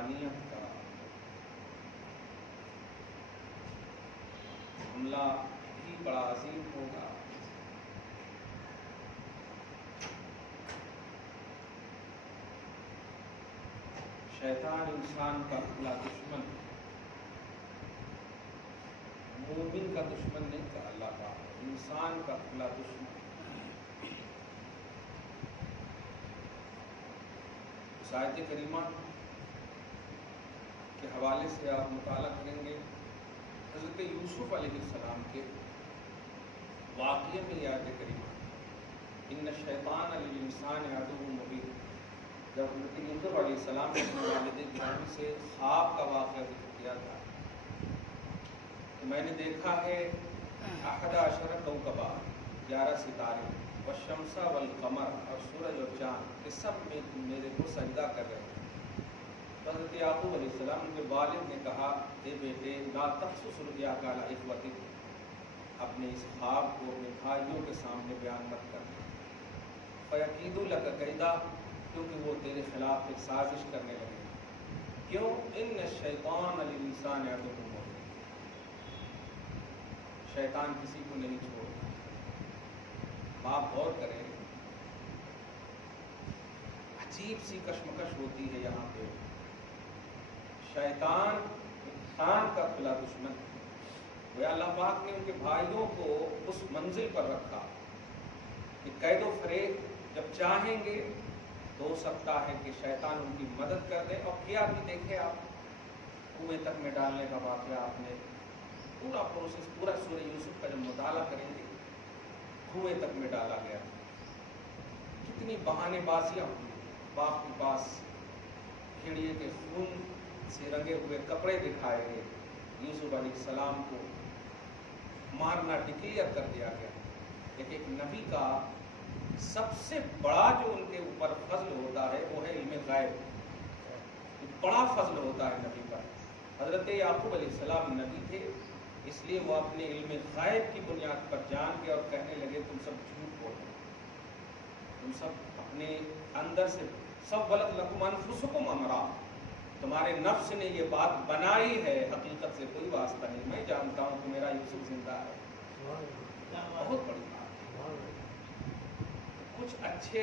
शैतानियत का हमला भी बड़ा अजीम होगा। शैतान इंसान का खुला दुश्मन, मोमिन का दुश्मन नहीं कहा अल्लाह का, इंसान का खुला दुश्मन। इस आयत करीमा के हवाले से आप मुताला करेंगे हज़रत यूसुफ अलैहिस्सलाम के वाक़ये में। आयत करीमा इन्न शैतान लिल इंसान अदुव्वुन मुबीन, जब हज़रत यूसुफ अलैहिस्सलाम ने अपने वालिद गिरामी से ख्वाब का वाक़या ज़िक्र किया था, तो मैंने देखा है अहद अशर कौकबा, 11 सितारे, वशम्सा वल कमर, और सूरज और चाँद के सब में मेरे को सजदा कर रहे हैं। हज़रत याकूब अलैहिस्सलाम के वालिद ने कहा, ए बेटे ला तख्सुस रुयाका अला इख्वतिक, अपने इस ख्वाब को अपने भाइयों के सामने बयान मत करना। फयकीदु लक कैदा, क्योंकि वो तेरे खिलाफ एक साजिश करने लगे। क्यों? इन्न शैतान लिल इंसान अदुव्वुन मुबीन, शैतान किसी को नहीं छोड़ता। आप गौर करें, अजीब सी कश्मकश होती है यहाँ पे। शैतान इंसान का खुला दुश्मन, वो अल्लाह पाक ने उनके भाइयों को उस मंजिल पर रखा कि कैदो फरेब जब चाहेंगे तो हो सकता है कि शैतान उनकी मदद कर दे। और क्या भी देखे आप, कुएं तक में डालने का वाक़या आपने पूरा प्रोसेस, पूरा सूरह यूसुफ का जब मुताला करेंगे, कुएं तक में डाला गया। कितनी बहानेबाजियाँ हुई। बाप के पास भेड़िए के खून से रंगे हुए कपड़े दिखाए गए, यूसुफ अलैहिस्सलाम को मारना डिक्लेयर कर दिया गया। लेकिन एक नबी का सबसे बड़ा जो उनके ऊपर फजल होता है वो है इल्म गायब। बड़ा फजल होता है नबी पर। हज़रत याकूब अलैहिस्सलाम नबी थे, इसलिए वो अपने इल्म गायब की बुनियाद पर जान के और कहने लगे तुम सब झूठ बोल रहे हो, तुम सब अपने अंदर से सब गलत लकुम अनफुसुकुम अमरा, तुम्हारे नफ्स ने ये बात बनाई है, हकीकत से कोई वास्ता नहीं। मैं जानता हूँ कि मेरा यूसुफ जिंदा है। बहुत बड़ी बात। कुछ अच्छे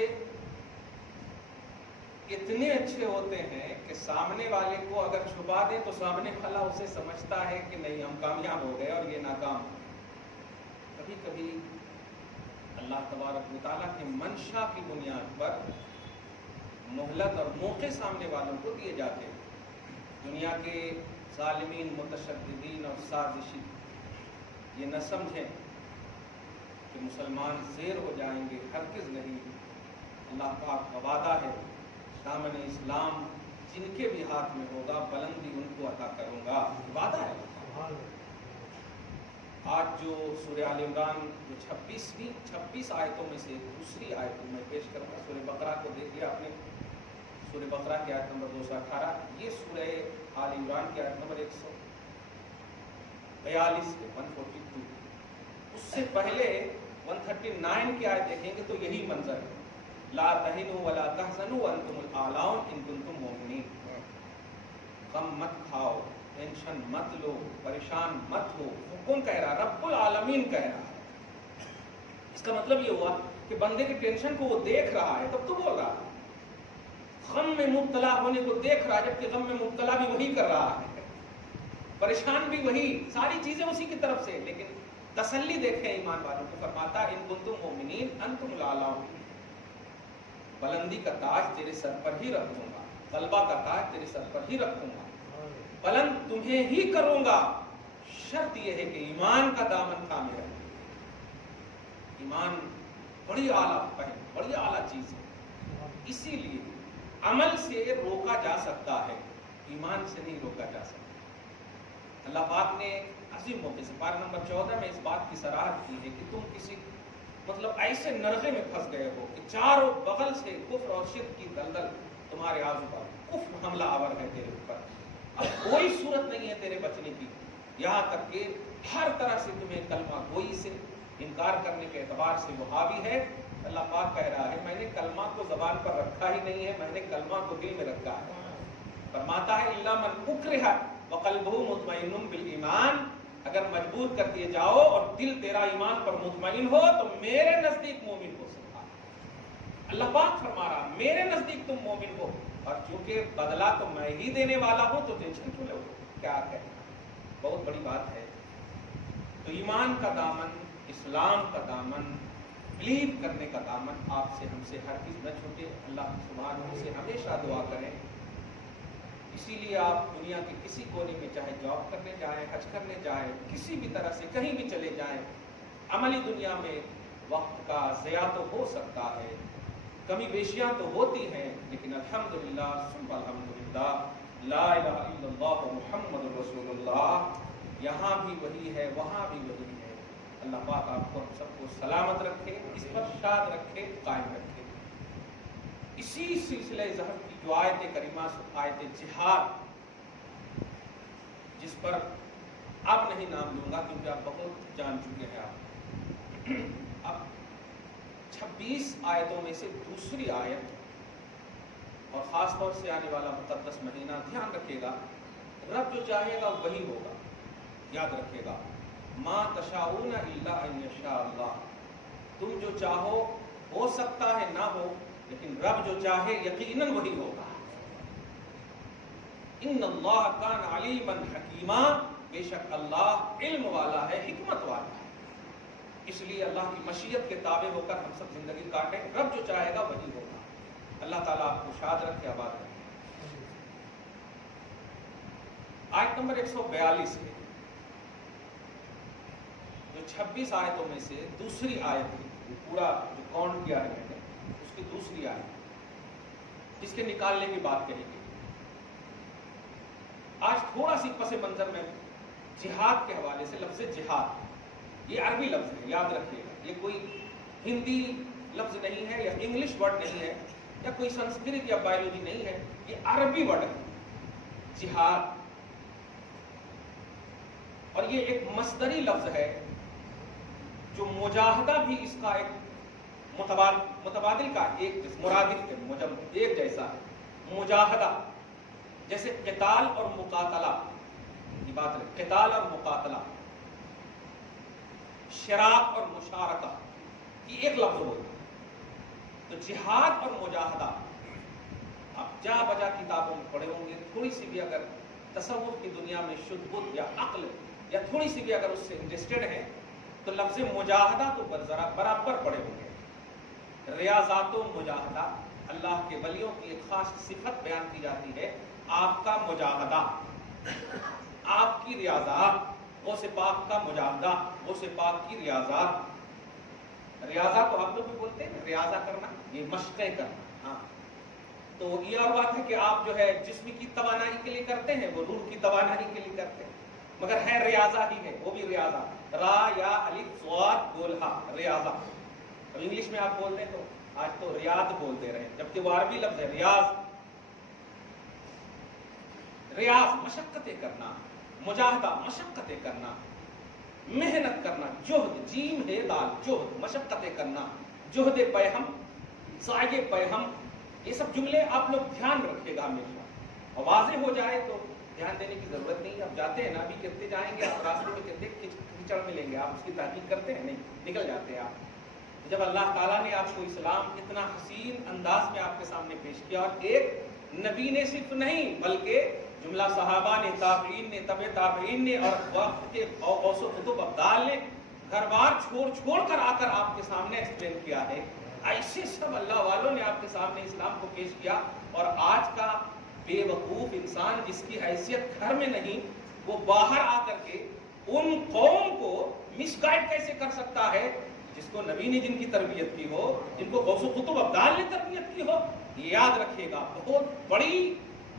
इतने अच्छे होते हैं कि सामने वाले को अगर छुपा दें तो सामने वाला उसे समझता है कि नहीं हम कामयाब हो गए और ये नाकाम। कभी कभी अल्लाह तबारक व तआला के मंशा की बुनियाद पर मोहलत और मौके सामने वालों को दिए जाते हैं। दुनिया के ज़ालिमीन, मुतशद्दिदीन और साजिशी ये न समझें कि मुसलमान ज़ेर हो जाएंगे, हरगिज़ नहीं। अल्लाह पाक का वादा है, दामन इस्लाम जिनके भी हाथ में होगा बुलंदी उनको अता करूँगा, वादा है। आज जो सूरह आल इमरान जो 26 आयतों में से दूसरी आयत में पेश करूँगा, सूरह बकरा को देख लिया आपने, सूरह बकरा की आयत नंबर 218, ये सूरह आल इमरान की आयत नंबर 142 है, 142। उससे पहले 139 की आयत देखेंगे तो यही मंजर है, ला तहिनु वला तहज़नु व अंतुमुल आलाउन इन कुंतुम मुमिनीन। गम मत खाओ, टेंशन मत लो, परेशान मत हो। वो कौन कह रहा? रब्बुल आलमीन कह रहा है। इसका मतलब ये हुआ कि बंदे की टेंशन को वो देख रहा है तब तो बोल रहा है। गम में मुब्तला होने को देख रहा है, जबकि गम में मुब्तला भी वही कर रहा है, परेशान भी वही, सारी चीजें उसी की तरफ से। लेकिन तसल्ली देखें ईमान वालों को, फरमाता इन कुंतुम मुमिनीन अंतुमुल आलाउन, बुलंदी का ताज तेरे सर पर ही रखूंगा, गलबा का ताज तेरे सर पर ही रखूंगा, बुलंद तुम्हें ही करूंगा। शर्त यह है कि ईमान का दामन थामे रहे। ईमान बड़ी आला चीज है, इसीलिए अमल से रोका जा सकता है, ईमान से नहीं रोका जा सकता। अल्लाह पाक ने अजीम मौके से पारा नंबर 14 में इस बात की सराहत की है कि तुम किसी ऐसे नरगे में फंस गए हो कि चारों बगल से कुफ्र और शिर्क की दलदल तुम्हारे आजू बाजू, कुफ्र हमला आवर है तेरे ऊपर, अब कोई सूरत नहीं है तेरे बचने की। यहाँ तक कि हर तरह से तुम्हें कलमा गोई से इनकार करने के एतबार से वो हावी है। अल्लाह पाक कह रहा है मैंने कलमा को ज़बान पर रखा ही नहीं है, मैंने कलमा को दिल में रखा है। फरमाता है उक्रिहा वक़ल्बुहु मुतमइन्नुन बिल ईमान, अगर मजबूर कर दिए जाओ और दिल तेरा ईमान पर मुतमइन हो तो मेरे नजदीक मोमिन हो सकता है। अल्लाह पाक फरमा रहा मेरे नजदीक तुम मोमिन हो, और चूंकि बदला तो मैं ही देने वाला हूं तो टेंशन क्यों लो। क्या कहना, बहुत बड़ी बात है। तो ईमान का दामन, इस्लाम का दामन, बिलीव करने का दामन आपसे हमसे हर किस न छूटे। अल्लाह सुब्हानहू से हमेशा दुआ करें। इसीलिए आप दुनिया के किसी कोने में चाहे जॉब करने जाएं, हज करने जाएं, किसी भी तरह से कहीं भी चले जाएं, अमली दुनिया में वक्त का ज़या तो हो सकता है, कमी बेशियां तो होती हैं, लेकिन अल्हम्दुलिल्लाह सुम्मा अल्हम्दुलिल्लाह ला इलाहा इल्लल्लाह मुहम्मदुर रसूलुल्लाह, यहाँ भी वही है वहाँ भी वही है। अल्लाह पाक आपको हम सबको सलामत रखे, इस पर शाद रखे, कायम रखे। इसी सिलसिले ज़हब की जो आयत करीमा आयत जिहाद, जिस पर अब नहीं नाम लूंगा क्योंकि आप बहुत जान चुके हैं। आप अब 26 आयतों में से दूसरी आयत, और ख़ास तौर से आने वाला मुक़द्दस महीना, ध्यान रखिएगा, रब जो चाहेगा वही होगा। याद रखिएगा, मा तशाऊन इल्ला अन यशा अल्लाह, तुम जो चाहो हो सकता है ना हो, लेकिन रब जो चाहे यकीनन वही होगा। इन्नल्लाह कान अलीमन हकीमा, बेशक अल्लाह इल्म वाला है, हिकमत वाला है। इसलिए अल्लाह की मशीयत के ताबे होकर हम सब जिंदगी काटें, रब जो चाहेगा वही होगा। अल्लाह ताला आपको शाद रखे, आबाद रखे। आयत नंबर 142 है, जो 26 आयतों में से दूसरी आयत है, पूरा जो काउंट किया है मैंने, उसकी दूसरी आयत जिसके निकालने की बात कही गई। आज थोड़ा सी पसे मंजर में जिहाद के हवाले से, लफ्ज़ जिहाद ये अरबी लफ्ज़ है, याद रखिएगा। ये कोई हिंदी लफ्ज़ नहीं है या इंग्लिश वर्ड नहीं है या कोई संस्कृत या बायोलॉजी नहीं है, ये अरबी वर्ड है जिहाद। और ये एक मस्दरी लफ्ज़ है जो मुजाहदा भी इसका एक मुतबादिल का एक मुरादिफ है, एक जैसा है। मुजाहदा जैसे क़िताल और मुकातला की बात है, क़िताल और मुकातला, शराक और मुशारका, ये एक लफ्ज़ होता है। तो जिहाद और मुजाहदा आप जा बजा किताबों में पढ़े होंगे, थोड़ी सी भी अगर तसव्वुफ की दुनिया में शुद्ध बुद्ध या अक्ल या थोड़ी सी भी अगर उससे इंटरेस्टेड हैं तो लफ्ज़ मुजाहदा तो बराबर पढ़े होंगे। रियाज़ातो मुजाहदा, अल्लाह के वलियों की एक खास सिफत बयान की जाती है, आपका मुजाहदा, आपकी रियाज़ात, गौसे पाक का मुजाहदा, गौसे पाक की रियाज़ात। रियाज़ा तो आप लोग भी बोलते हैं, रियाज़ा करना, ये मशक़ें करना। हाँ, तो ये और बात है कि आप जो है जिस्म की तवानाई के लिए करते हैं, वो रूह की तवानाई के लिए करते हैं, मगर है रियाज़ा ही है, वो भी रियाज़ा, रा या अलिफ ज़ाद गोलहा, रियाज़ा। अब इंग्लिश में आप बोल रहे तो आज तो रियाद बोल दे रहे हैं, जबकि वो अरबी लफ्ज़ है रियाज। रियाज मशक्क़तें करना, मुजाहदा मशक्क़तें करना, मेहनत करना, जोहद, जीम है दाल, जोहद, मशक्क़तें करना, जोहद पैहम, साये पैहम, ये सब जुमले आप लोग ध्यान रखिएगा हमेशा। और वाज़ेह हो जाए तो ध्यान देने की जरूरत नहीं। आप जाते हैं ना, अभी कितने जाएंगे आप, रास्ते में कितने कीचड़ मिलेंगे, आप उसकी तहकीक करते हैं नहीं, निकल जाते हैं आप। जब अल्लाह ताला ने आपको इस्लाम इतना हसीन अंदाज में आपके सामने पेश किया, और एक नबी ने सिर्फ नहीं बल्कि जुमला सहाबा ने, ताबईन ने, तबे ताबईन ने और वक्त के औसो कुतुब अब्दाल ने घर बार छोड़ कर आकर आपके सामने एक्सप्लेन किया है। ऐसे सब अल्लाह वालों ने आपके सामने इस्लाम को पेश किया, और आज का बेवकूफ़ इंसान जिसकी हैसियत घर में नहीं, वो बाहर आकर के उन कौम को मिसगाइड कैसे कर सकता है जिसको नबी ने जिनकी तरबियत की हो, जिनको गौसो कुतुब अब्दाल ने तरबियत की हो। ये याद रखिएगा, बहुत बड़ी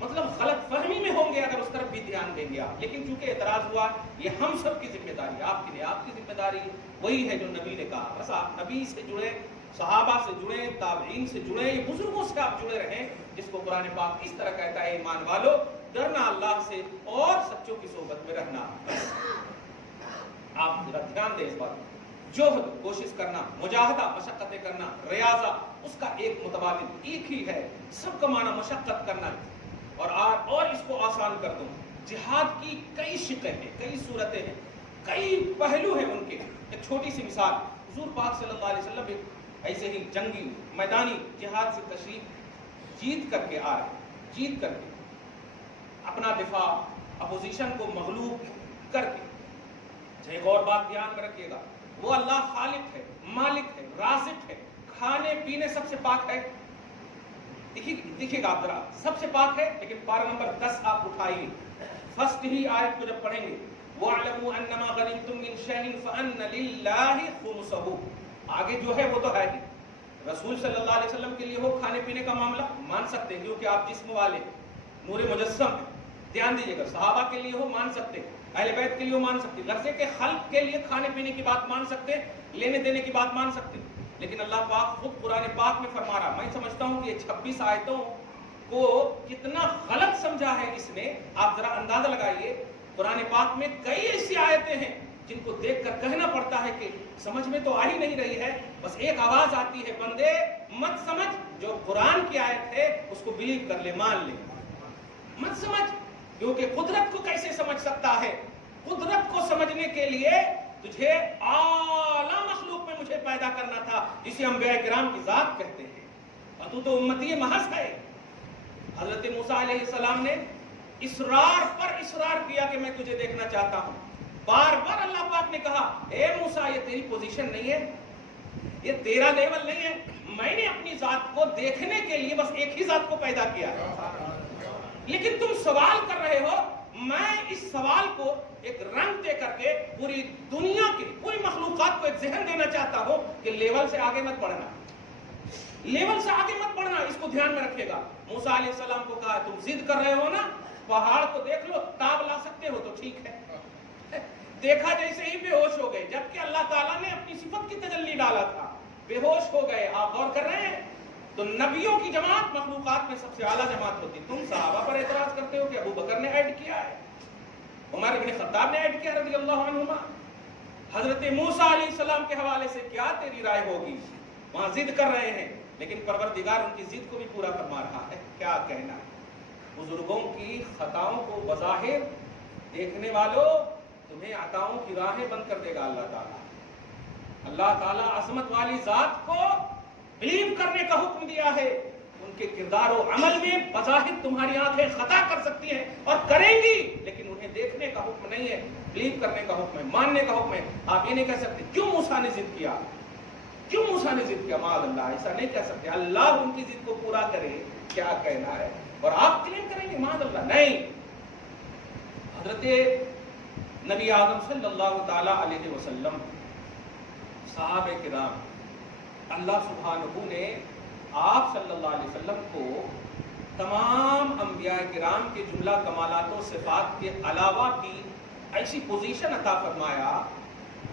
मतलब गलत फहमी में होंगे अगर उस तरफ भी ध्यान देंगे आप। लेकिन चूंकि एतराज हुआ, ये हम सब की जिम्मेदारी, आपकी नहीं, आपकी जिम्मेदारी वही है जो नबी ने कहा। बस आप नबी से जुड़े, सहाबा से जुड़े, ताबईन से जुड़े, बुजुर्गों से आप जुड़े रहें, जिसको कुरान पाक इस तरह कहता है, ईमान वालों डरना अल्लाह से और सच्चों की सोहबत में रहना। आप जरा ध्यान दें इस बात में। जोहद कोशिश करना, मुजाहदा मशक्क़तें करना, रियाज़ा उसका एक मुतबादिल एक ही है, सबका माना मशक्क़त करना। اور اس کو آسان کر دوں. جہاد کی کئی شکیں ہیں، کئی صورتیں ہیں، کئی پہلو ہیں ان کے. ایک چھوٹی سی مثال، حضور پاک صلی اللہ علیہ وسلم ایک ایسے ہی جنگی میدانی جہاد سے تشریف جیت کر کے آ رہے ہیں، جیت کر کے اپنا دفاع، اپوزیشن کو مغلوب کر کے. ایک اور بات دھیان میں رکھیے گا، وہ اللہ خالق ہے، مالک ہے، رازق ہے، کھانے پینے سب سے پاک ہے. دیکھیے گا آپ ذرا، سب سے پاک ہے. لیکن پارہ نمبر 10 آپ اٹھائیے، فرسٹ ہی آیت کو جب پڑھیں گے، وَاعْلَمُوا أَنَّمَا غَنِمْتُم مِّن شَيْءٍ فَأَنَّ لِلَّهِ خُمُسَهُ. آگے جو ہے وہ تو ہے ہی. رسول صلی اللہ علیہ وسلم کے لیے ہو کھانے پینے کا معاملہ مان سکتے ہیں کیونکہ آپ جسم والے نور مجسم ہیں. دھیان دیجیے گا، صحابہ کے لیے ہو مان سکتے، اہل بیت کے لیے ہو مان سکتے، غرضے کے خلق کے لیے کھانے پینے کی بات مان سکتے، لینے دینے کی بات مان سکتے. لیکن اللہ پاک خود قرآن پاک میں فرما رہا. میں سمجھتا ہوں کہ یہ 26 آیتوں کو کتنا غلط سمجھا ہے اس نے. آپ ذرا اندازہ لگائیے، قرآن پاک میں کئی ایسی آیتیں ہیں جن کو دیکھ کر کہنا پڑتا ہے کہ سمجھ میں تو آ ہی نہیں رہی ہے. بس ایک آواز آتی ہے، بندے مت سمجھ، جو قرآن کی آیت ہے اس کو بلیو کر لے، مان لے، مت سمجھ. کیونکہ قدرت کو کیسے سمجھ سکتا ہے؟ قدرت کو سمجھنے کے لیے تجھے اعلیٰ مخلوق میں مجھے پیدا کرنا تھا، جسے انبیاء کرام کی ذات کہتے ہیں، اور تو امتی محض ہے. حضرت موسیٰ علیہ السلام نے اصرار پر اصرار کیا کہ میں تجھے دیکھنا چاہتا ہوں. بار بار اللہ پاک نے کہا، اے موسیٰ یہ تیری پوزیشن نہیں ہے، یہ تیرا لیول نہیں ہے. میں نے اپنی ذات کو دیکھنے کے لیے بس ایک ہی ذات کو پیدا کیا، لیکن تم سوال کر رہے ہو. میں اس سوال کو ایک رنگ دے کر کے پوری دنیا کی پوری مخلوقات کو ایک ذہن دینا چاہتا ہوں کہ لیول سے آگے مت بڑھنا، لیول سے آگے مت بڑھنا. اس کو دھیان میں رکھے گا. موسیٰ علیہ السلام کو کہا، تم ضد کر رہے ہو نا، پہاڑ کو دیکھ لو، تاب لا سکتے ہو تو ٹھیک ہے. دیکھا جیسے ہی بے ہوش ہو گئے، جبکہ اللہ تعالیٰ نے اپنی صفت کی تجلی ڈالا تھا. بے ہوش ہو گئے. آپ غور کر رہے ہیں؟ تو نبیوں کی جماعت مخلوقات میں سب سے اعلیٰ جماعت ہوتی. تم صحابہ پر اعتراض کرتے ہو کہ ابو بکر نے ایڈ کیا ہے، عمر ابن خطاب نے ایڈ کیا رضی اللہ عنہما. حضرت موسیٰ علیہ السلام کے حوالے سے کیا تیری رائے ہوگی؟ وہاں ضد کر رہے ہیں، لیکن پروردگار ان کی ضد کو بھی پورا فرما رہا ہے. کیا کہنا ہے؟ بزرگوں کی خطاؤں کو بظاہر دیکھنے والوں، تمہیں عطاؤں کی راہیں بند کر دے گا اللہ تعالیٰ. اللہ تعالیٰ عظمت والی ذات کو بلیو کرنے کا حکم دیا ہے. ان کے کردار و عمل میں بظاہر تمہاری آنکھیں خطا کر سکتی ہیں اور کریں گی، لیکن انہیں دیکھنے کا حکم نہیں ہے، بلیو کرنے کا حکم ہے، ماننے کا حکم ہے. آپ یہ نہیں کہہ سکتے کیوں موسیٰ نے ضد کیا، کیوں موسیٰ نے ضد کیا. معاذ اللہ، ایسا نہیں کہہ سکتے. اللہ ان کی ضد کو پورا کرے. کیا کہنا ہے؟ اور آپ کلیم کریں گے معاذ اللہ. نہیں. حضرت نبی اعظم صلی اللہ تعالی علیہ وسلم، صحابہ کرام، اللہ سبحانہ نے آپ صلی اللہ علیہ وسلم کو تمام انبیاء کرام کے جملہ کمالات و صفات کے علاوہ بھی ایسی پوزیشن عطا فرمایا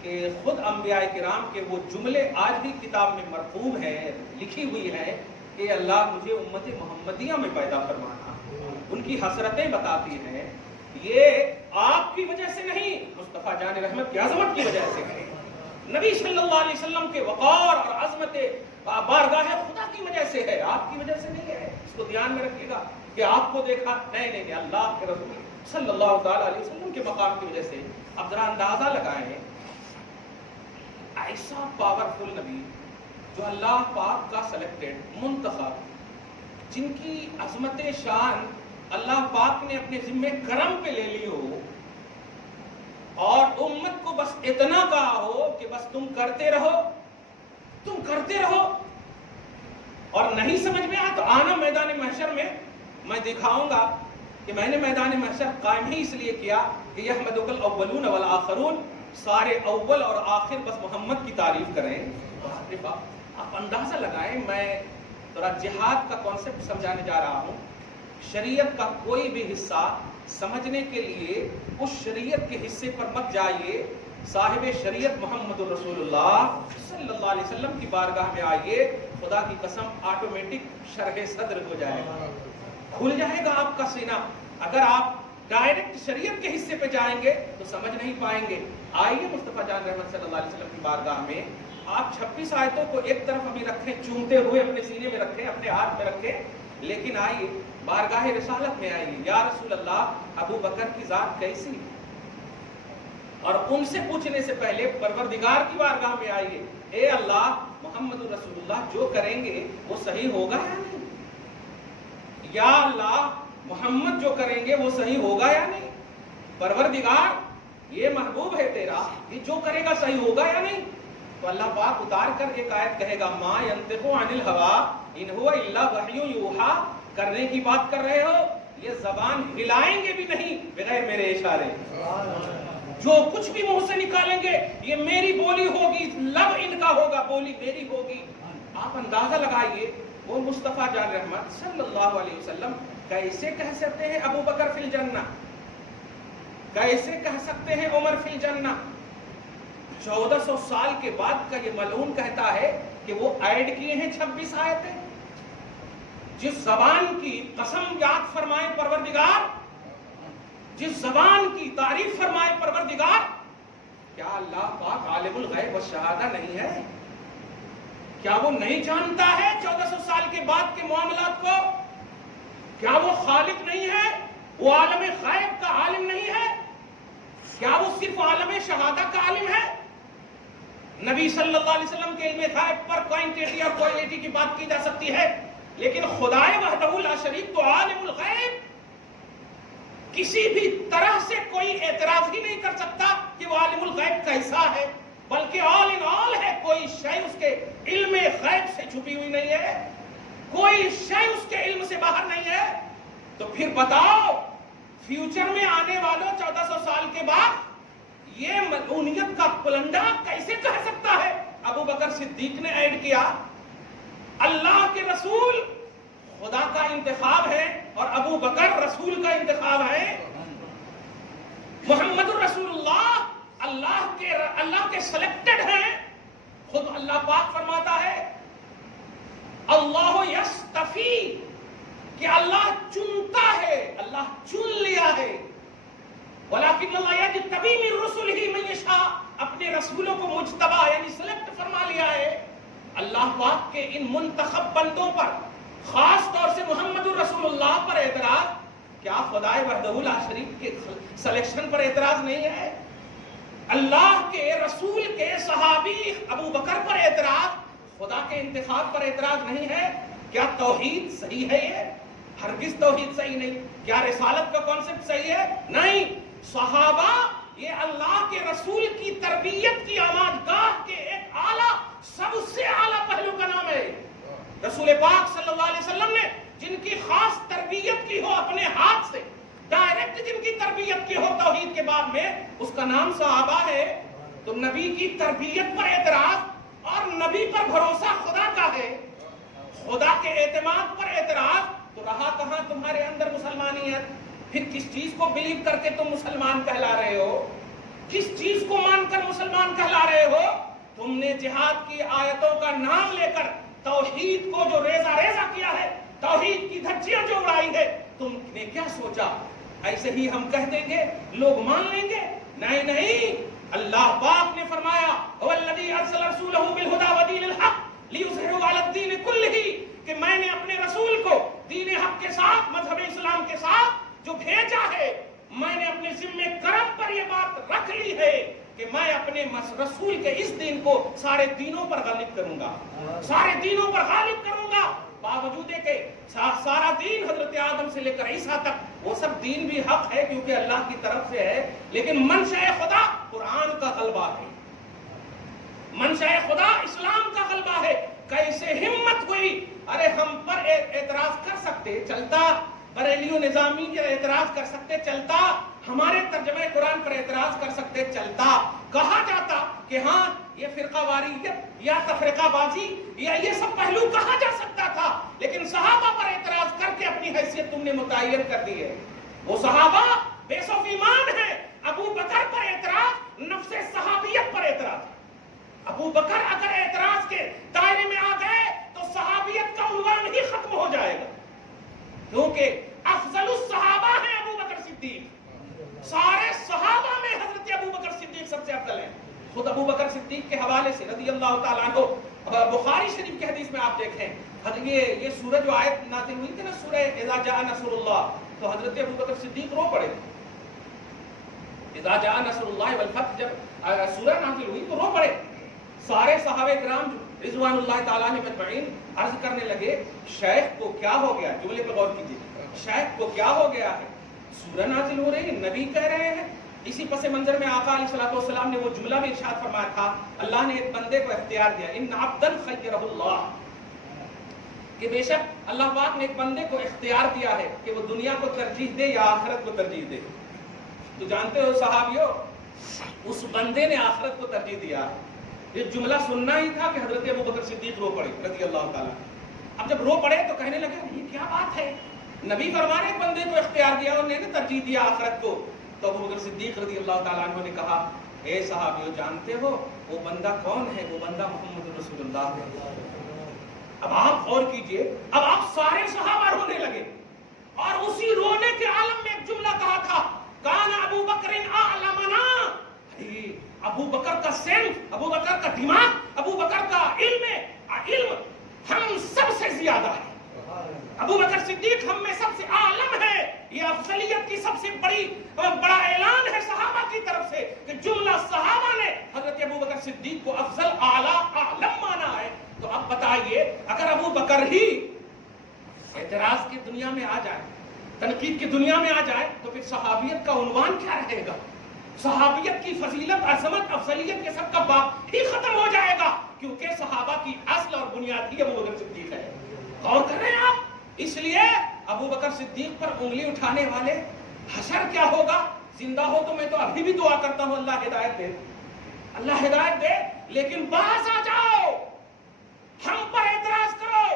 کہ خود انبیاء کرام کے وہ جملے آج بھی کتاب میں مرقوم ہیں، لکھی ہوئی ہیں کہ اللہ مجھے امت محمدیہ میں پیدا فرمانا. ان کی حسرتیں بتاتی ہیں، یہ آپ کی وجہ سے نہیں، مصطفیٰ جان رحمت کی عظمت کی وجہ سے ہے. نبی صلی اللہ علیہ وسلم کے وقار اور عظمت بارگاہ خدا کی وجہ سے ہے، آپ کی وجہ سے نہیں ہے. اس کو دھیان میں رکھیے گا کہ آپ کو دیکھا نہیں، اللہ کے رسول صلی اللہ تعالی علیہ وسلم کے مقام کی وجہ سے. اب ذرا اندازہ لگائیں، ایسا پاورفل نبی جو اللہ پاک کا سلیکٹڈ، منتخب، جن کی عظمت شان اللہ پاک نے اپنے ذمہ کرم پہ لے لی ہو، اور امت کو بس اتنا کہا ہو کہ بس تم کرتے رہو، تم کرتے رہو، اور نہیں سمجھ میں آیا تو آنا میدان محشر میں دکھاؤں گا کہ میں نے میدان محشر قائم ہی اس لیے کیا کہ یحمدک الاولون والآخرون، سارے اول اور آخر بس محمد کی تعریف کریں. آپ اندازہ لگائیں، میں تھوڑا جہاد کا کانسیپٹ سمجھانے جا رہا ہوں. شریعت کا کوئی بھی حصہ سمجھنے کے لیے اس شریعت کے حصے پر مت جائیے. صاحب شریعت محمد رسول اللہ صلی اللہ علیہ وسلم کی بارگاہ میں آئیے، خدا کی قسم آٹومیٹک شرح صدر ہو جائے گا، کھل جائے گا آپ کا سینہ. اگر آپ ڈائریکٹ شریعت کے حصے پہ جائیں گے تو سمجھ نہیں پائیں گے. آئیے مصطفیٰ جان رحمت صلی اللہ علیہ وسلم کی بارگاہ میں. آپ 26 آیتوں کو ایک طرف ابھی رکھیں، چومتے ہوئے اپنے سینے میں رکھیں، اپنے ہاتھ میں رکھیں، لیکن آئیے बारगाह रिसालत में आइए, या रसूल अल्लाह अबू बकर की जात कैसी, और उनसे पूछने से पहले परवरदिगार की बारगाह में आइए, ए अल्लाह मोहम्मद रसूलुल्लाह जो करेंगे वो सही होगा या नहीं, या अल्लाह मोहम्मद जो करेंगे वो सही होगा या नहीं, परवरदिगार ये महबूब है तेरा, ये जो करेगा सही होगा या नहीं। तो अल्लाह पाक उतार कर एक आयत कहेगा, मा यंतिकु अनिल हवा इन हुवा इल्ला वह्युन यूहा, करने की बात कर रहे हो, ये जबान हिलाएंगे भी नहीं बगैर मेरे इशारे, जो कुछ भी मुंह से निकालेंगे ये मेरी बोली होगी, लब इनका होगा, बोली मेरी होगी। आप अंदाजा लगाइए वो मुस्तफा जान रहमत सल्लल्लाहु अलैहि वसल्लम कैसे कह सकते हैं अबू बकर फिल जन्ना, कैसे कह सकते हैं उमर फिल जन्ना। 1400 साल के बाद का ये मलऊन कहता है कि वो ऐड किए हैं 26 आयतें। जिस जबान की कसम याद फरमाए परवरदिगार, जिस जबान की तारीफ फरमाए परवरदिगार, क्या अल्लाह पाक आलिमुल गैब व शहादा नहीं है? क्या वो नहीं जानता है 1400 साल के बाद के मामलात को? क्या वो खालिक नहीं है? वो आलम गैब का आलिम नहीं है? क्या वो सिर्फ आलम शहादा का आलिम है? नबी सल्लल्लाहु अलैहि वसल्लम के इल्म गैब पर क्वांटिटी और क्वालिटी की बात की जा सकती है, लेकिन खुदाए वहदहु ला शरीक तो आलिमुल गैब, किसी भी तरह से कोई एतराज ही नहीं कर सकता कि वो आलिमुल गैब कैसा है, बल्कि ऑल इन ऑल है, कोई शय उसके इल्म गैब से छुपी हुई नहीं है, कोई शय उसके इल्म से बाहर नहीं है। तो फिर बताओ फ्यूचर में आने वालों 1400 साल के बाद ये मलूनियत का पुलंदा कैसे कह सकता है अबू बकर सिद्दीक ने ऐड किया? अल्लाह के रसूल खुदा का इंतखाब है और अबू बकर रसूल का इंतखाब है। मोहम्मद रसूलुल्लाह अल्लाह के सिलेक्टेड हैं। खुद अल्लाह पाक फरमाता है अल्लाह यस्तफी, कि अल्लाह चुनता है, अल्लाह चुन लिया है। वलाकिन अल्लाह यजतबी मिन रुसुलिही मन यशा, अपने रसूलों को मुजतबा यानी सिलेक्ट फरमा लिया है। अल्लाह पाक के इन मुंतखब बंदों पर, खास तौर से मोहम्मद रसूलुल्लाह पर एतराज, क्या खुदाए वहदहु ला शरीक के सिलेक्शन पर एतराज नहीं है? अल्लाह के रसूल के सहाबी अबू बकर पर एतराज, खुदा के इंतखाब पर एतराज नहीं है? क्या तौहीद सही है? ये हरगिज तौहीद सही नहीं। क्या रिसालत का कॉन्सेप्ट सही है? नहीं। सहाबा ये अल्लाह के रसूल की तरबियत की आमादगाह के एक आला, सबसे आला पहलू का नाम है। रसूल पाक सल्लल्लाहु अलैहि वसल्लम ने जिनकी खास तरबियत की हो अपने हाथ से, डायरेक्ट जिनकी तरबियत की हो तौहीद के बाब में, उसका नाम सहाबा है। तो नबी की तरबियत पर एतराज और नबी पर भरोसा खुदा का है, खुदा के एतमाद पर एतराज, तो रहा कहां तुम्हारे अंदर मुसलमानियत? फिर किस चीज को बिलीव करके तुम मुसलमान कहला रहे हो? किस चीज को मानकर मुसलमान कहला रहे हो? तुमने जिहाद की आयतों का नाम लेकर तौहीद को जो रेजा रेजा किया है, तौहीद की धज्जियां जो उड़ाई है, तुमने क्या सोचा ऐसे ही हम कह देंगे, लोग मान लेंगे? नहीं नहीं, अल्लाह पाक ने फरमाया वल्लज़ी अरसल रसूलहु बिल हुदा व दीनिल हक लियुज़हिरहु अला दीन कुल्लिही, कि मैंने अपने रसूल को दीन हक के साथ, मजहब इस्लाम के साथ जो भेजा है, मैंने अपने जिम्मे करम पर यह बात रख ली है कि मैं अपने रसूल के इस दीन को सारे दीनों पर गालिब करूंगा, सारे दीनों पर गालिब करूंगा। बावजूद के सारा दीन हजरत आदम से लेकर ईसा तक, वो सब दीन भी हक है क्योंकि अल्लाह की तरफ से है, लेकिन मंशा खुदा कुरान का गलबा है, मंशा खुदा इस्लाम का गलबा है। कैसे हिम्मत हुई? अरे हम पर एतराज कर सकते चलता, बरेलियों निजामी के एतराज कर सकते चलता, हमारे तर्जमे कुरान पर एतराज कर सकते चलता, कहा जाता कि हाँ ये फिरकावारियत या तफरीकाबाजी या ये सब पहलू कहा जा सकता था, लेकिन सहाबा पर एतराज करके अपनी हैसियत तुमने मुतय्यन कर दी है। वो सहाबा बेसौफ ईमान है। अबू बकर पर एतराज नफ्से सहाबियत पर एतराज। अबू बकर अगर एतराज के दायरे में आ गए तो सहाबियत का उन्वान ही खत्म हो जाएगा, क्योंकि अफजलुस सहाबा है अबू बकर सिद्दीक। सारे सहाबा में हजरत अबू बकर सिद्दीक सबसे अफजल है। खुद अबू बकर सिद्दीक के हवाले से रज़ियल्लाहु ताला अन्हु, बुखारी शरीफ की हदीस में आप देखें, یہ سورہ جو آیت نازل ہوئی تھی نا سورہ اذا جاء نصر اللہ، تو حضرت ابوبکر صدیق رو پڑے تھے۔ اذا جاء نصر اللہ والفتح جب سورہ نازل ہوئی تو رو پڑے۔ سارے صحابہ کرام رضوان اللہ تعالیٰ مجمعین عرض کرنے لگے شیخ کو کیا ہو گیا، جملے پہ غور کیجیے، شیخ کو کیا ہو گیا ہے، سورہ نازل ہو رہی ہے، نبی کہہ رہے ہیں۔ اسی پس منظر میں آقا علیہ الصلوۃ والسلام نے وہ جملہ بھی ارشاد فرمایا تھا، اللہ نے ایک بندے کو اختیار دیا، ان عبدا خیرہ اللہ، کہ بے شک اللہ پاک نے ایک بندے کو اختیار دیا ہے کہ وہ دنیا کو ترجیح دے یا آخرت کو ترجیح دے۔ تو جانتے ہو صحابیوں، اس بندے نے آخرت کو ترجیح دیا۔ یہ جملہ سننا ہی تھا کہ حضرت ابوبکر صدیق رو پڑے رضی اللہ تعالیٰ۔ اب جب رو پڑے تو کہنے لگے یہ کیا بات ہے، نبی فرمانے ایک بندے کو اختیار دیا، انہوں نے ترجیح دیا آخرت کو۔ تو ابوبکر صدیق رضی اللہ تعالیٰ عنہ نے کہا اے صحابیوں، جانتے ہو وہ بندہ کون ہے؟ وہ بندہ محمد رسول اللہ ہے۔ اب آپ غور کیجئے، اب آپ سارے صحابہ رونے لگے، اور اسی رونے کے عالم میں ایک جملہ کہا تھا، کان ابو بکر اعلمنا، ابو بکر کا سینس، ابو بکر کا دماغ، ابو بکر کا علم ہم سب سے زیادہ ہے۔ ابو بکر صدیق ہم میں سب سے عالم ہے۔ یہ افضلیت کی سب سے بڑا اعلان ہے صحابہ کی طرف سے کہ جملہ صحابہ نے حضرت ابو بکر صدیق کو افضل، اعلیٰ، عالم مانا ہے۔ تو اب بتائیے اگر ابو بکر ہی اعتراض کی دنیا میں آ جائے، تنقید کی دنیا میں آ جائے، تو پھر صحابیت کا عنوان کیا رہے گا؟ صحابیت کی فضیلت، عظمت، افضلیت کے سب کا باب ہی ختم ہو جائے گا، کیونکہ صحابہ کی اصل اور بنیاد ہی ابو بکر صدیق ہے۔ غور کر رہے ہیں آپ؟ اس لیے ابو بکر صدیق پر انگلی اٹھانے والے حشر کیا ہوگا؟ زندہ ہو تو میں تو ابھی بھی دعا کرتا ہوں اللہ ہدایت دے، اللہ ہدایت دے، لیکن باز آ جاؤ، ہم پر اعتراض کرو،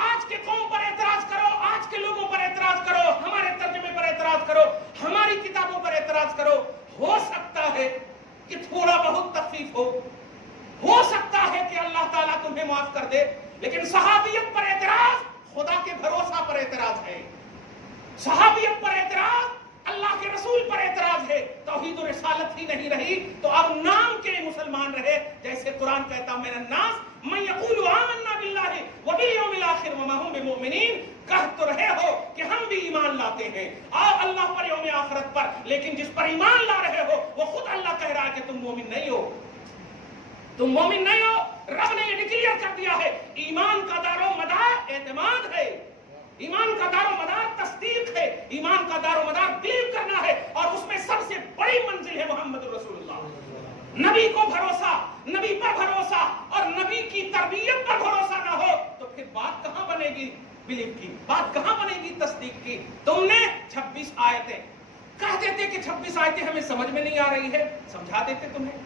آج کے قوم پر اعتراض کرو، آج کے لوگوں پر اعتراض کرو، ہمارے ترجمے پر اعتراض کرو، ہماری کتابوں پر اعتراض کرو۔ ہو سکتا ہے کہ تھوڑا بہت تخفیف ہو سکتا ہے کہ اللہ تعالیٰ تمہیں معاف کر دے، لیکن صحابیت پر اعتراض خدا کے بھروسہ پر اعتراض ہے، صحابیت پر اعتراض اللہ کے رسول پر اعتراض ہے۔ توحید و رسالت ہی نہیں رہی تو اب نام کے مسلمان رہے، جیسے قرآن کہتا من الناس من یقول آمنا باللہ وبالیوم الآخر وما ہم بمؤمنین، کہہ تو رہے ہو کہ ہم بھی ایمان لاتے ہیں اور اللہ پر، یوم آخرت پر، لیکن جس پر ایمان لا رہے ہو وہ خود اللہ کہہ رہا ہے کہ تم مومن نہیں ہو، تم مومن نہیں ہو۔ رب نے یہ ڈکلیئر کر دیا ہے، ایمان کا دار و مدار اعتماد ہے، ایمان کا دار و مدار تصدیق ہے، ایمان کا دار و مدار بلیو کرنا ہے، اور اس میں سب سے بڑی منزل ہے محمد رسول اللہ۔ نبی کو بھروسہ، نبی پر بھروسہ اور نبی کی تربیت پر بھروسہ نہ ہو تو پھر بات کہاں بنے گی بلیو کی، بات کہاں بنے گی تصدیق کی؟ تم نے 26 آیتیں کہہ دیتے کہ 26 آیتیں ہمیں سمجھ میں نہیں آ رہی ہے، سمجھا دیتے تمہیں،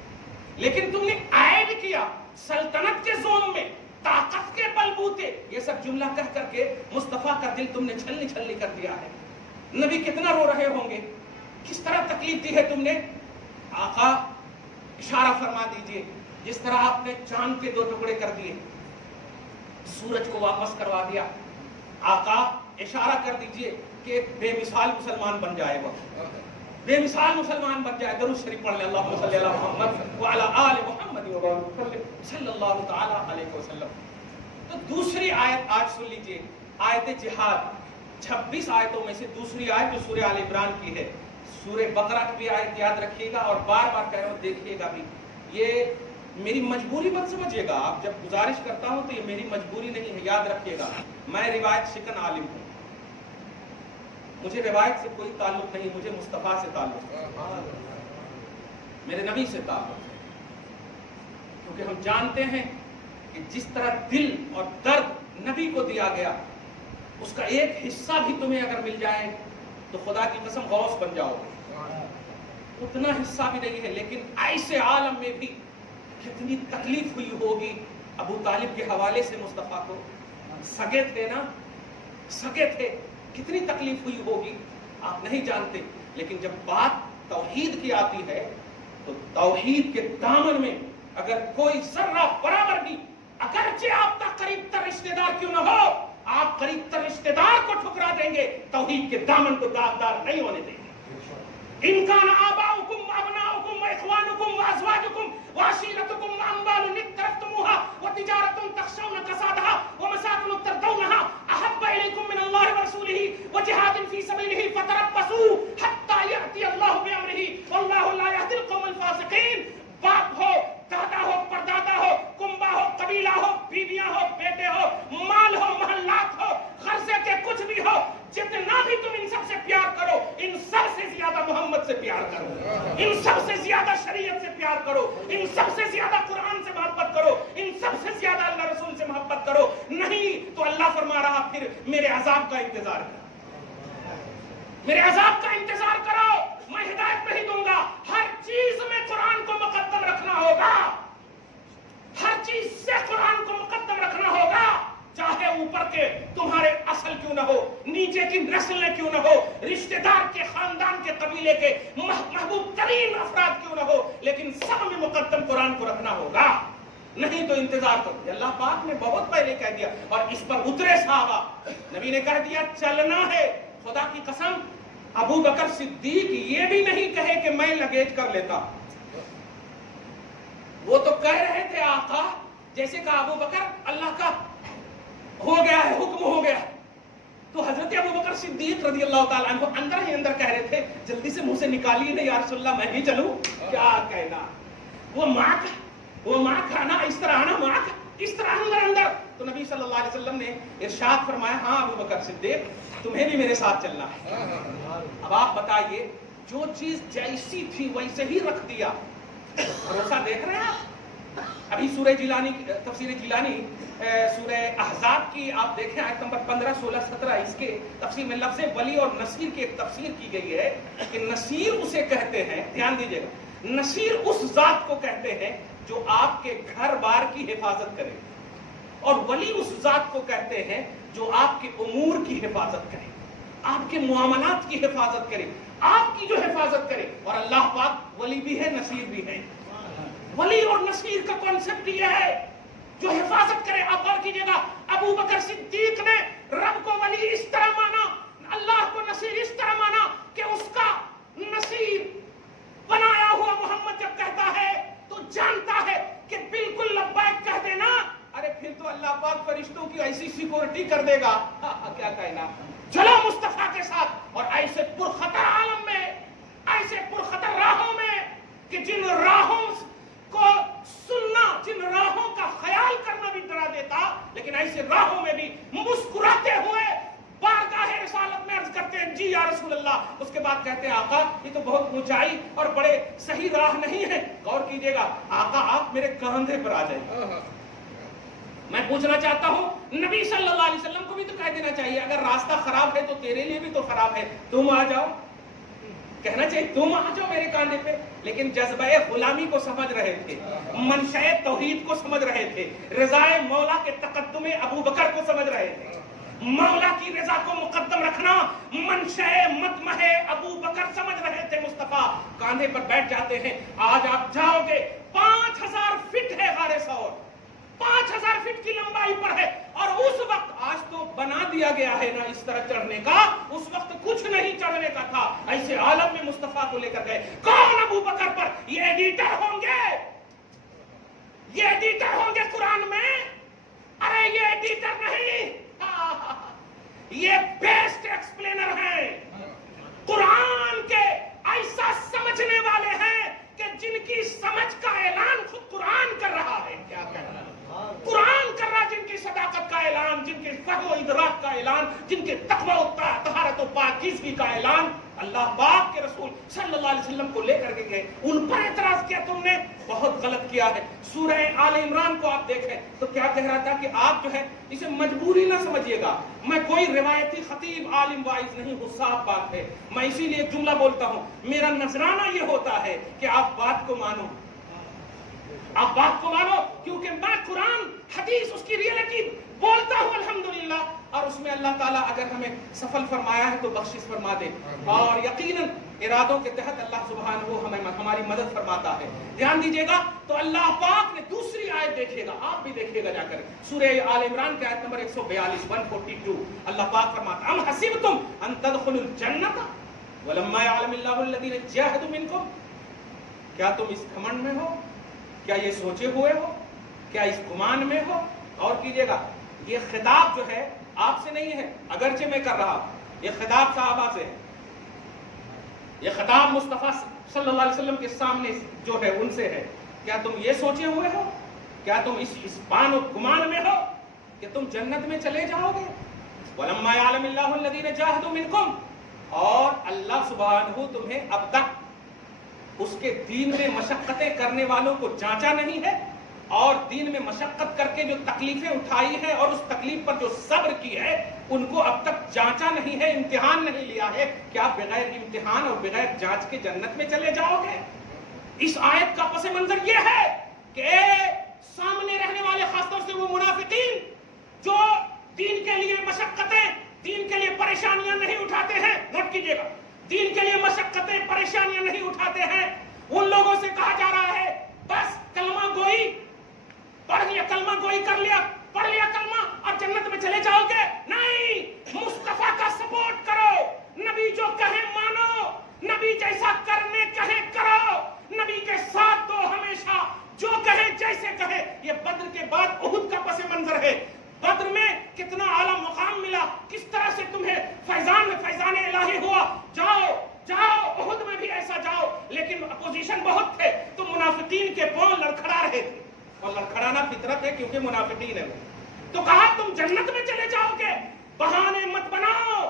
لیکن تم نے ایڈ کیا سلطنت کے زوم میں، طاقت کے بلبوتے، یہ سب جملہ کہہ کر کے مصطفیٰ کا دل تم نے چھلنی چھلنی کر دیا ہے۔ نبی کتنا رو رہے ہوں گے، کس طرح تکلیف دی ہے تم نے۔ آقا اشارہ فرما دیجئے، جس طرح آپ نے چاند کے 2 ٹکڑے کر دیے، سورج کو واپس کروا دیا، آقا اشارہ کر دیجئے کہ ایک بے مثال مسلمان بن جائے گا، بے مثال مسلمان بن جائے۔ درود شریف پڑھ لیں، اللہم صلی علی محمد وعلی آل محمد صلی اللہ تعالی علیہ وسلم۔ تو دوسری آیت آج سن لیجئے، آیت جہاد، 26 آیتوں میں سے دوسری آیت جو سورہ آل عمران کی ہے، سورہ بقرہ کی بھی آیت یاد رکھیے گا، اور بار بار کہہ رہا ہوں دیکھیے گا بھی، یہ میری مجبوری مت سمجھیے گا، آپ جب گزارش کرتا ہوں تو یہ میری مجبوری نہیں ہے، یاد رکھیے گا میں روایت شکن عالم ہوں، مجھے روایت سے کوئی تعلق نہیں، مجھے مصطفیٰ سے تعلق ہے، میرے نبی سے تعلق ہے، کیونکہ ہم جانتے ہیں کہ جس طرح دل اور درد نبی کو دیا گیا، اس کا ایک حصہ بھی تمہیں اگر مل جائے تو خدا کی قسم غوث بن جاؤ گے، اتنا حصہ بھی نہیں ہے، لیکن ایسے عالم میں بھی کتنی تکلیف ہوئی ہوگی۔ ابو طالب کے حوالے سے مصطفیٰ کو سگے تھے نا، سگے تھے، کتنی تکلیف ہوئی ہوگی آپ نہیں جانتے، لیکن جب بات توحید کی آتی ہے تو توحید کے دامن میں اگر کوئی ذرہ برابر بھی، اگرچہ آپ کا قریب تر رشتہ دار کیوں نہ ہو، آپ قریب تر رشتہ دار کو ٹھکرا دیں گے، توحید کے دامن کو داغدار نہیں ہونے دیں گے۔ ان کان آباؤکم ابناؤکم و إخوانكم وأزواجكم وعشيرتكم وأموال اقترفتموها وتجارة تخشون كسادها ومساكن ترضونها أحب إليكم من الله ورسوله وجهاد في سبيله فتربصوا حتى يأتي الله بأمره والله لا يهدي القوم الفاسقين. باپ ہو، دادا ہو، پردادا ہو، کنبا ہو، قبیلہ ہو، بیویاں ہو، بیٹے ہو، مال ہو، محلات ہو، قرضے کے کچھ بھی ہو، جتنا بھی تم ان سب سے پیار کرو، ان سب سے زیادہ محمد سے پیار کرو، ان سب سے زیادہ شریعت سے پیار کرو، ان سب سے زیادہ قرآن سے محبت کرو، ان سب سے زیادہ اللہ رسول سے محبت کرو. نہیں تو اللہ فرما رہا پھر میرے عذاب کا انتظار کرو، میرے عذاب کا انتظار کرو. میں ہدایت نہیں دوں گا. ہر چیز میں قرآن کو مقدم رکھنا ہوگا، ہر چیز سے قرآن کو مقدم رکھنا ہوگا، چاہے اوپر کے تمہارے اصل کیوں نہ ہو، نیچے کی نسلیں کیوں نہ ہو، رشتہ دار کے، خاندان کے، قبیلے کے محبوب ترین افراد کیوں نہ ہو، لیکن سب میں مقدم قرآن کو رکھنا ہوگا. نہیں تو انتظار کرو. اللہ پاک نے بہت پہلے کہہ دیا اور اس پر اترے صحابہ. نبی نے کہہ دیا چلنا ہے. خدا کی قسم ابو بکر صدیق یہ بھی نہیں کہے کہ میں لگیج کر لیتا. وہ تو کہہ رہے تھے آقا، جیسے کہ ابو بکر اللہ کا ہو گیا ہے، حکم ہو گیا. تو حضرت ابو بکر صدیق رضی اللہ تعالیٰ عنہ اندر ہی اندر کہہ رہے تھے جلدی سے منہ سے نکالیے نا یا رسول اللہ میں بھی چلوں. کیا کہنا، وہ ماں کھانا، اس طرح آنا، ماں اس طرح اندر اندر. تو نبی صلی اللہ علیہ وسلم نے ارشاد فرمایا ہاں ابو بکر صدیق تمہیں بھی میرے ساتھ چلنا ہے. اب آپ بتائیے جو چیز جیسی تھی ویسے ہی رکھ دیا. بھروسہ دیکھ رہے ہیں آپ. ابھی سورہ جیلانی، تفسیر جیلانی سورہ احزاب کی آپ دیکھیں آیت نمبر 15، 16، 17 اس کے تفسیر میں لفظ ولی اور نصیر کی ایک تفسیر کی گئی ہے کہ نصیر اسے کہتے ہیں، دھیان دیجیے گا، نصیر اس ذات کو کہتے ہیں جو آپ کے گھر بار کی حفاظت کرے، اور ولی اس ذات کو کہتے ہیں جو آپ کے امور کی حفاظت کرے، آپ کے معاملات کی حفاظت کرے، آپ کی جو حفاظت کرے. اور اللہ پاک ولی بھی ہے، نصیر بھی ہے. ولی اور نصیر کا کانسیپٹ یہ ہے جو حفاظت کرے. آپ غور کیجئے گا ابو بکر صدیق نے رب کو ولی اس طرح مانا، اللہ کو نصیر اس طرح مانا کہ اس کا نصیر بنایا ہوا محمد جب کہتا ہے تو جانتا ہے کہ بالکل لبیک کہہ دینا، ارے پھر تو اللہ پاک فرشتوں کی ایسی سیکورٹی کر دے گا. کیا کہنا، چلو مصطفیٰ کے ساتھ. اور ایسے پرخطر عالم میں، ایسے پرخطر راہوں میں کہ جن راہوں کو سننا، جن راہوں کا خیال کرنا بھی ڈرا دیتا، لیکن ایسے راہوں میں بھی مسکراتے ہوئے بارگاہ رسالت میں عرض کرتے ہیں جی یا رسول اللہ. اس کے بعد کہتے ہیں آقا یہ تو بہت اونچائی اور بڑے صحیح راہ نہیں ہے. غور کیجئے گا آقا آپ میرے کاندھے پر آ جائیں. میں پوچھنا چاہتا ہوں نبی صلی اللہ علیہ وسلم کو بھی تو کہہ دینا چاہیے اگر راستہ خراب ہے تو تیرے لیے بھی تو خراب ہے، تم آ جاؤ. کہنا چاہیے تم آ جاؤ میرے کاندھے پہ. لیکن جذبہ غلامی کو سمجھ رہے تھے، منشأ توحید کو سمجھ رہے تھے، رضائے مولا کے تقدم ابو بکر کو سمجھ رہے تھے. مولا کی رضا کو مقدم رکھنا منشأ مطمح ابو بکر سمجھ رہے تھے. مصطفیٰ کاندھے پر بیٹھ جاتے ہیں. آج آپ جاؤ گے 5000 فٹ ہے غار ثور، 5000 فٹ کی لمبائی پر ہے. اور اس وقت، آج تو بنا دیا گیا ہے نا اس طرح چڑھنے کا، اس وقت کچھ نہیں چڑھنے کا تھا. ایسے عالم میں مصطفیٰ کو لے کر گئے. کون ابو بکر پر؟ یہ ایڈیٹر ہوں گے، یہ ایڈیٹر ہوں گے قرآن میں. ارے یہ ایڈیٹر نہیں، یہ بیسٹ ایکسپلینر ہیں. قرآن کے ایسا سمجھنے والے ہیں کہ جن کی سمجھ کا اعلان خود قرآن کر رہا ہے. کیا کر رہا ہے؟ قرآن کر رہا، جن کی صداقت کا اعلان، جن کے فہم و ادراک کا اعلان، جن کے تقوی و طہارت و پاکیزگی کا اعلان اللہ پاک کے رسول صلی اللہ علیہ وسلم کو لے کر کے گئے. ان پر اعتراض کیا تم نے، بہت غلط کیا ہے. سورہ آل عمران کو آپ دیکھیں تو کیا کہہ رہا تھا کہ آپ جو ہے اسے مجبوری نہ سمجھیے گا. میں کوئی روایتی خطیب عالم واعظ نہیں ہوں، صاف بات ہے. میں اسی لیے ایک جملہ بولتا ہوں، میرا نذرانہ یہ ہوتا ہے کہ آپ بات کو مانو، آپ بات کو مانو، کیونکہ میں قرآن حدیث اس کی ریئلٹی بولتا ہوں الحمدللہ. اور اس میں اللہ تعالیٰ اگر ہمیں سفل فرمایا ہے تو بخشش فرما دے، اور یقیناً ارادوں کے تحت اللہ سبحانہ وہ ہمیں ہماری مدد فرماتا ہے. دھیان دیجیے گا تو اللہ پاک نے دوسری آیت دیکھیے گا، آپ بھی دیکھیے گا جا کر، سورہ آل عمران کی آیت نمبر 142 142. اللہ پاک فرماتا ام حسبتم ان تدخلوا الجنۃ ولما يعلم الله الذين جاهدوا منكم. क्या तुम इस घमंड में हो, क्या ये सोचे हुए हो, क्या इस गुमान में हो? और कीजिएगा, ये खिताब जो है आपसे नहीं है, अगरचे मैं कर रहा हूं, ये खिताब सहाबा से है, ये खिताब मुस्तफा सल्लल्लाहु अलैहि वसल्लम के सामने जो है उनसे है। क्या तुम ये सोचे हुए हो, क्या तुम इस पान और गुमान में हो कि तुम जन्नत में चले जाओगे? वलम्मा यअलमिल्लाहु अल्लज़ीना जाहदू मिनकुम, और अल्लाह सुब्हानहू तुम्हें अब तक उसके दीन में मशक्कतें करने वालों को जांचा नहीं है, और दीन में मशक्कत करके जो तकलीफें उठाई है और उस तकलीफ पर जो सब्र की है उनको अब तक जांचा नहीं है, इम्तिहान नहीं लिया है। क्या बगैर इम्तिहान और बगैर जांच के जन्नत में चले जाओगे? इस आयत का पस मंजर यह है कि सामने रहने वाले, खासतौर से वो मुनाफिकीन जो दीन के लिए मशक्कतें, दीन के लिए परेशानियां नहीं उठाते हैं, नोट कीजिएगा, दीन के लिए मशक्कतें परेशानियां नहीं उठाते हैं, उन लोगों से कहा जा रहा है बस कलमा गोई पढ़ लिया, कलमा गोई कर लिया, पढ़ लिया कलमा और जन्नत में चले जाओगे। नहीं, मुस्तफा का सपोर्ट करो, नबी जो कहे मानो, नबी जैसा करने कहे करो, नबी के साथ दो हमेशा, जो कहे जैसे कहे। ये बद्र के बाद उहुद का पस मंजर है। बद्र में कितना आला मुकाम मिला, किस तरह से तुम्हें फैजान इलाही हुआ। जाओ जाओ, उहुद में भी ऐसा जाओ, लेकिन अपोजिशन बहुत थे तो मुनाफिकीन के पांव लड़खड़ा रहे थे, और लड़खड़ाना फितरत है क्योंकि मुनाफिकीन है। तो कहा तुम जन्नत में चले जाओगे, बहाने मत बनाओ,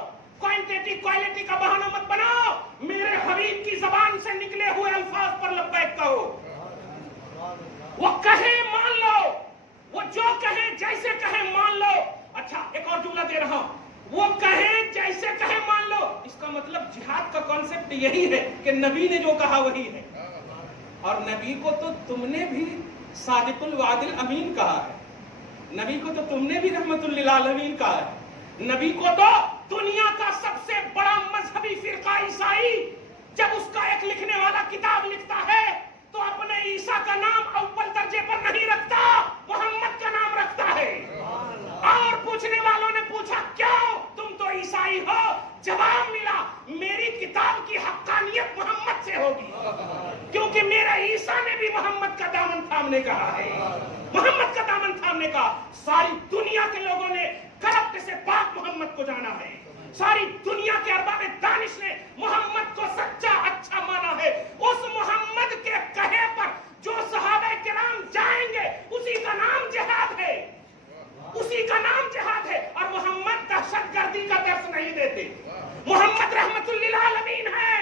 क्वांटिटी क्वालिटी का बहाना मत बनाओ, मेरे हबीब की जबान से निकले हुए अल्फाज पर लब्बैक कहो। वो कहे मान लो, वो जो कहे जैसे कहे मान लो। अच्छा, एक और जुमला दे रहा हूं, वो कहे जैसे कहे मान लो, इसका मतलब जिहाद का कॉन्सेप्ट यही है कि नबी ने जो कहा वही है, और नबी को तो तुमने भी सादिकुल वादिल अमीन कहा है, नबी को तो तुमने भी रहमतुल लिल आलमीन कहा है, नबी को तो दुनिया का सबसे बड़ा मजहबी फिरका ईसाई, जब उसका एक लिखने वाला किताब लिखता है तो अपने ईसा का नाम अव्वल दर्जे पर नहीं रखता, मोहम्मद का नाम रखता है। और पूछने वालों ने पूछा क्यों, तुम तो ईसाई हो? जवाब मिला, मेरी किताब की हक्कानियत मोहम्मद से होगी, क्योंकि मेरा ईसा ने भी मोहम्मद का दामन थामने कहा है, मोहम्मद का दामन थामने का। सारी दुनिया के लोगों ने करप्ट से पाक मोहम्मद को जाना है, सारी दुनिया के अरबाब दानिश ने मोहम्मद को सच्चा अच्छा माना है। उस मोहम्मद के कहे पर जो सहाबा किराम जाएंगे उसी का नाम जिहाद है, उसी का नाम जिहाद है। और मोहम्मद दहशतगर्दी का दर्स नहीं देते, मोहम्मद रहमतुल लिल आलमीन है,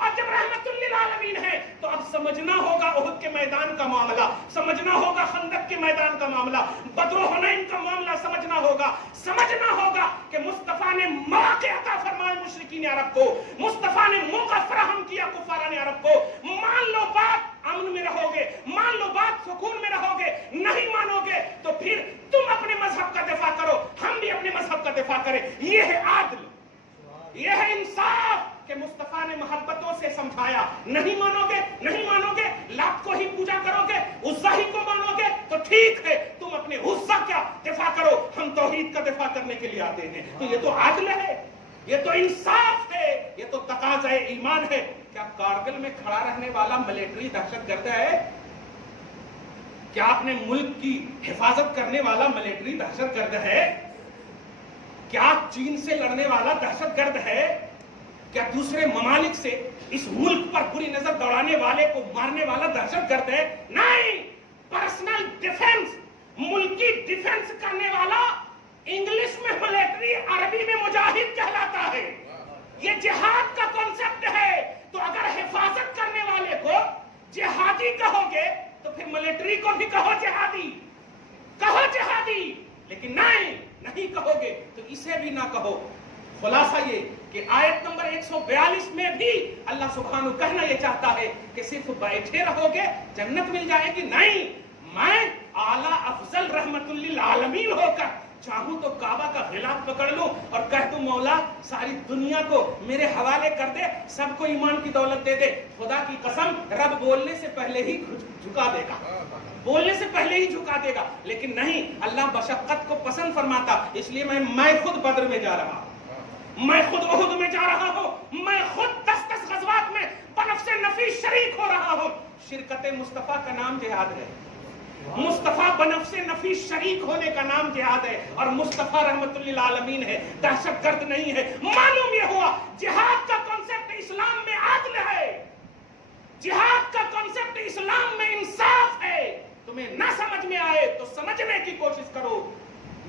और जब रहमतुल लिल आलमीन है तो अब समझना होगा उहुद के मैदान का मामला, समझना होगा खंदक के मैदान का मामला, बद्र हुनैन का मामला समझना होगा कि मुस्तफा ने मौके अता फरमाए मुशरिकीन अरब को, मुस्तफा ने मौका फराहम किया कुफारान अरब को। मान लो बात, अमन में रहोगे, मान लो बात, सुकून में रहोगे, नहीं मानोगे तो फिर तुम अपने मजहब का दिफा करो, हम भी अपने मजहब का दिफा करें। ये है आदल, ये है इंसाफ कि मुस्तफा ने मोहब्बतों से समझाया। नहीं मानोगे, लात को ही पूजा करोगे, उस्सा ही को मानोगे तो ठीक है, तुम अपने उस्सा का दिफा करो, हम तौहीद का दिफा करने के लिए आते हैं। तो ये तो आदल है, ये तो इंसाफ है, ये तो तकाज़ा ईमान है। क्या कारगिल में खड़ा रहने वाला मिलिट्री दहशतगर्द है? क्या अपने मुल्क की हिफाजत करने वाला मिलिट्री दहशतगर्द है? क्या चीन से लड़ने वाला दहशतगर्द है? क्या दूसरे ममालिक से इस मुल्क पर बुरी नजर दौड़ाने वाले को मारने वाला दहशतगर्द है? नहीं, पर्सनल डिफेंस, मुल्की डिफेंस करने वाला इंग्लिश में मिलिट्री, अरबी में मुजाहिद कहलाता है। ये जिहाद का कॉन्सेप्ट है। तो अगर हिफाजत करने वाले को जिहादी कहोगे तो फिर मिलिट्री को भी कहो जिहादी, लेकिन नहीं कहोगे तो इसे भी ना कहो। खुलासा ये कि आयत नंबर 142 में भी अल्लाह सुब्हानहू कहना ये चाहता है कि सिर्फ बैठे रहोगे जन्नत मिल जाएगी। नहीं, मैं आला अफजल रहमतुल लिल आलमीन होकर चाहूं तो काबा का गिलाफ पकड़ लूं और कह दूं मौला सारी दुनिया को मेरे हवाले कर दे, सबको ईमान की दौलत दे दे। खुदा की कसम, रब बोलने से पहले ही झुका देगा, बोलने से पहले ही झुका देगा। लेकिन नहीं, अल्लाह मशक्कत को पसंद फरमाता। इसलिए मैं खुद बद्र में जा रहा हूं, मैं खुद उहुद में जा रहा हूं, मैं खुद 10-10 गज़वात में बनफ्से नफीस शरीक हो रहा हूं। शिरकत मुस्तफ़ा का नाम जिहाद है, मुस्तफ़ा बनफ्से नफीस शरीक होने का नाम जिहाद है, और मुस्तफ़ा रहमतुल लिल आलमीन है, दहशतगर्द नहीं है। मालूम ये हुआ जिहाद का कॉन्सेप्ट इस्लाम में आदल है, जिहाद का कॉन्सेप्ट इस्लाम में इंसाफ है। तुम्हें ना समझ में आए तो समझने की कोशिश करो,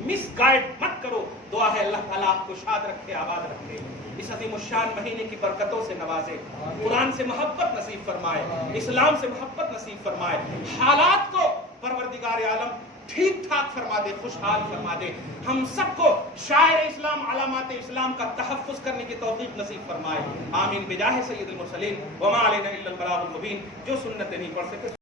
मिसगाइड मत करो। दुआ है अल्लाह ताला आपको शाद रखे, आबाद रखे, इस अज़ीम शान महीने की बरकतों से नवाजे, कुरान से मोहब्बत नसीब फरमाए, इस्लाम से मोहब्बत नसीब फरमाए, हालात को परवरदिगार आलम ठीक ठाक फरमा दे, खुशहाल फरमा दे। हम सबको शायर इस्लाम, अलामात इस्लाम का तहफ़्फ़ुज़ करने की तौफीक नसीब फरमाए। आमीन बिजाह सय्यदुल मुरसलीन व मा अलैना इल्लल बलागुल मुबीन। जो सुन्नतें नहीं पढ़ सके